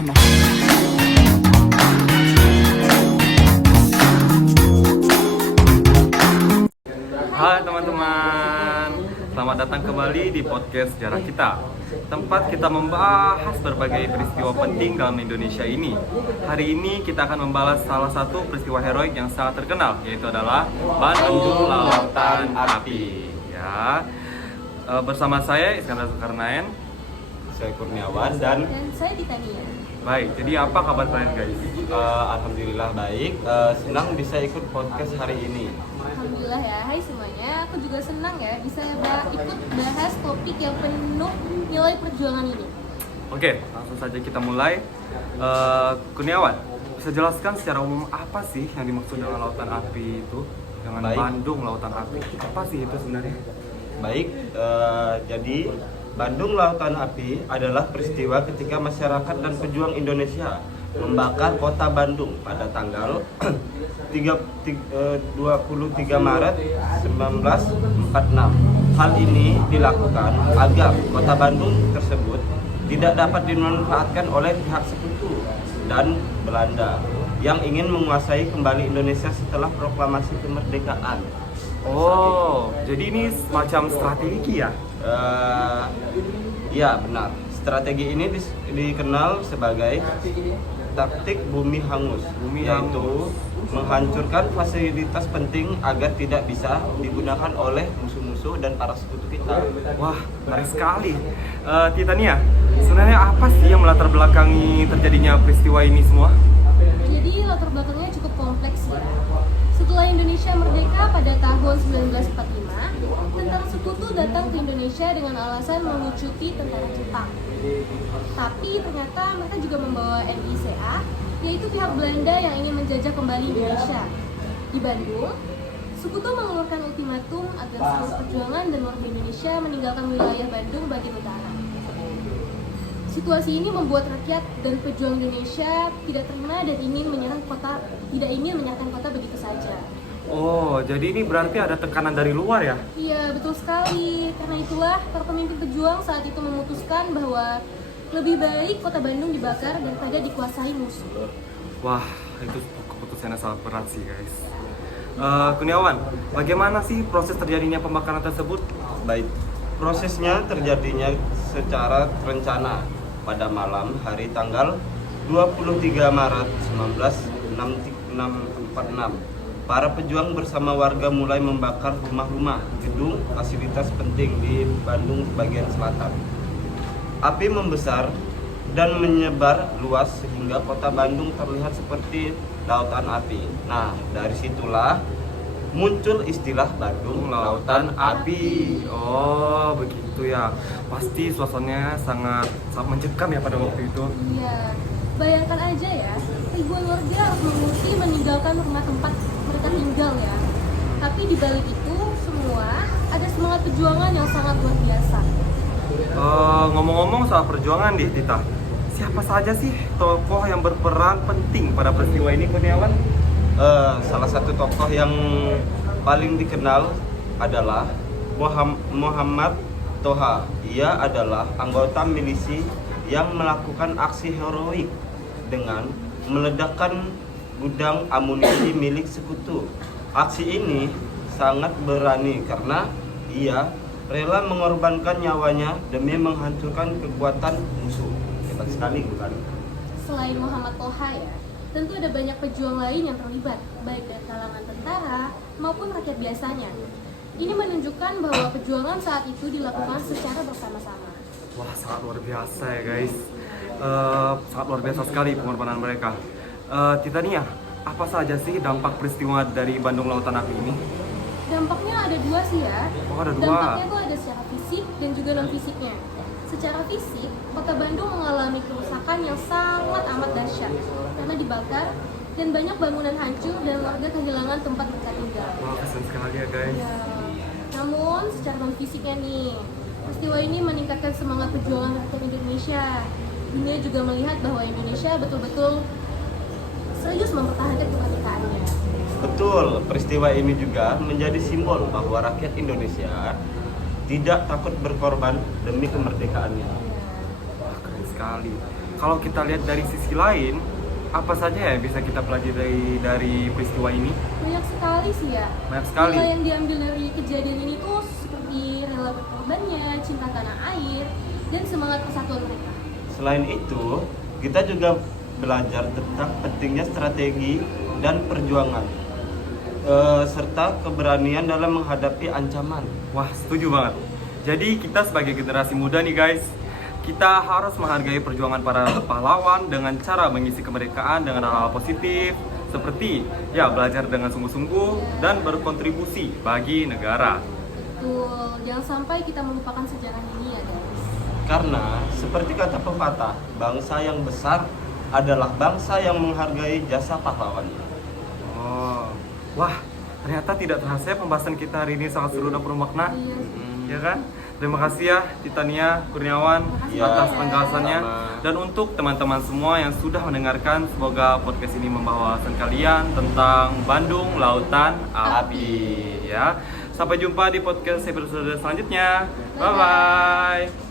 Come on. Hai teman-teman, selamat datang kembali di podcast Sejarah Kita, tempat kita membahas berbagai peristiwa penting dalam Indonesia ini. Hari ini kita akan membahas salah satu peristiwa heroik yang sangat terkenal, yaitu adalah Bandung Lautan Api. Ya, bersama saya Iskandar Zulkarnain, Saya Kurniawan dan saya Titania. baik. Jadi apa kabar kalian guys? alhamdulillah baik. Senang bisa ikut podcast hari ini. Alhamdulillah ya, hai semuanya. Aku juga senang ya bisa ikut bahas topik yang penuh nilai perjuangan ini. Oke, langsung saja kita mulai. Kurniawan, bisa jelaskan secara umum apa sih yang dimaksud dengan lautan api itu? Dengan Baik. Bandung Lautan Api, apa sih itu sebenarnya? Baik, jadi Bandung Lautan Api adalah peristiwa ketika masyarakat dan pejuang Indonesia membakar kota Bandung pada tanggal 23 Maret 1946. Hal ini dilakukan agar kota Bandung tersebut tidak dapat dimanfaatkan oleh pihak sekutu dan Belanda yang ingin menguasai kembali Indonesia setelah proklamasi kemerdekaan. Oh, jadi ini semacam strategi ya? Ya benar. Strategi ini dikenal sebagai taktik bumi hangus. Bumi yaitu hangus. menghancurkan fasilitas penting agar tidak bisa digunakan oleh musuh-musuh dan para sekutu kita. Wah, menarik sekali. Titania, sebenarnya apa sih yang melatar belakangi terjadinya peristiwa ini semua? Jadi latar belakangnya cukup kompleks ya. Setelah Indonesia merdeka pada tahun 1945, tentara sekutu datang ke Indonesia dengan alasan mengucuti tentara Jepang. Tapi ternyata mereka juga membawa NICA, yaitu pihak Belanda yang ingin menjajah kembali Indonesia. Di Bandung, sekutu mengeluarkan ultimatum agar seluruh perjuangan dan warga Indonesia meninggalkan wilayah Bandung bagian utara. Situasi ini membuat rakyat dan pejuang Indonesia tidak terima dan tidak ingin menyerahkan kota begitu saja. Oh, jadi ini berarti ada tekanan dari luar ya? Iya, betul sekali. Karena itulah para pemimpin pejuang saat itu memutuskan bahwa lebih baik kota Bandung dibakar daripada dikuasai musuh. Wah, itu keputusannya sangat berat sih guys. Kurniawan, bagaimana sih proses terjadinya pembakaran tersebut? Baik, prosesnya terjadinya secara terencana pada malam hari tanggal 23 Maret 1946. Para pejuang bersama warga mulai membakar rumah-rumah, gedung, fasilitas penting di Bandung bagian selatan. Api membesar dan menyebar luas sehingga kota Bandung terlihat seperti lautan api. Nah, dari situlah muncul istilah Bandung Lautan Api. Oh, begitu ya. Pasti suasananya sangat mencekam ya pada waktu itu. Iya, bayangkan aja ya, ribuan warga harus mengungsi meninggalkan rumah tempat mereka tinggal ya. Tapi di balik itu semua ada semangat perjuangan yang sangat luar biasa. Ngomong-ngomong soal perjuangan nih, Tita. Siapa saja sih tokoh yang berperan penting pada peristiwa ini, Kurniawan? Salah satu tokoh yang paling dikenal adalah Muhammad Toha. Ia adalah anggota milisi yang melakukan aksi heroik dengan meledakkan gudang amunisi milik sekutu. Aksi ini sangat berani karena ia rela mengorbankan nyawanya demi menghancurkan kekuatan musuh. Hebat sekali bukan? Selain Muhammad Toha ya, tentu ada banyak pejuang lain yang terlibat, baik dari kalangan tentara maupun rakyat biasanya. Ini menunjukkan bahwa perjuangan saat itu dilakukan secara bersama-sama. Wah, sangat luar biasa ya guys. Sangat luar biasa sekali pengorbanan mereka. Titania, apa saja sih dampak peristiwa dari Bandung Lautan Api ini? Dampaknya ada dua sih ya. Oh, ada dua. Dampaknya tuh ada secara fisik dan juga non fisiknya. Secara fisik, kota Bandung mengalami kerusakan yang sangat amat dahsyat karena dibakar dan banyak bangunan hancur dan warga kehilangan tempat mereka tinggal. Wah, kasian sekali ya guys. Ya. Namun secara non fisiknya nih, peristiwa ini meningkatkan semangat perjuangan rakyat Indonesia. Dunia juga melihat bahwa Indonesia betul-betul serius mempertahankan kemerdekaannya. Betul, peristiwa ini juga menjadi simbol bahwa rakyat Indonesia tidak takut berkorban demi kemerdekaannya. Wah, keren sekali. sekali. Kalau kita lihat dari sisi lain, apa saja ya bisa kita pelajari dari peristiwa ini? Banyak sekali sih ya. Banyak sekali. Nilai yang diambil dari kejadian ini tuh seperti rela berkorbannya, cinta tanah air, dan semangat persatuan mereka. Selain itu, kita juga belajar tentang pentingnya strategi dan perjuangan, serta keberanian dalam menghadapi ancaman. Wah, setuju banget. Jadi kita sebagai generasi muda nih guys, kita harus menghargai perjuangan para pahlawan dengan cara mengisi kemerdekaan dengan hal-hal positif, seperti ya belajar dengan sungguh-sungguh dan berkontribusi bagi negara. Betul, jangan sampai kita melupakan sejarah ini ya guys. Karena seperti kata pepatah, bangsa yang besar adalah bangsa yang menghargai jasa pahlawan. Oh, wah, ternyata tidak terasa ya pembahasan kita hari ini sangat seru dan bermakna. Iya. Ya kan? Terima kasih ya Titania Kurniawan Makasih atas ya. penjelasannya. Sama. Dan untuk teman-teman semua yang sudah mendengarkan, semoga podcast ini membawa wawasan kalian tentang Bandung Lautan Api ya. Sampai jumpa di podcast episode selanjutnya. Bye bye.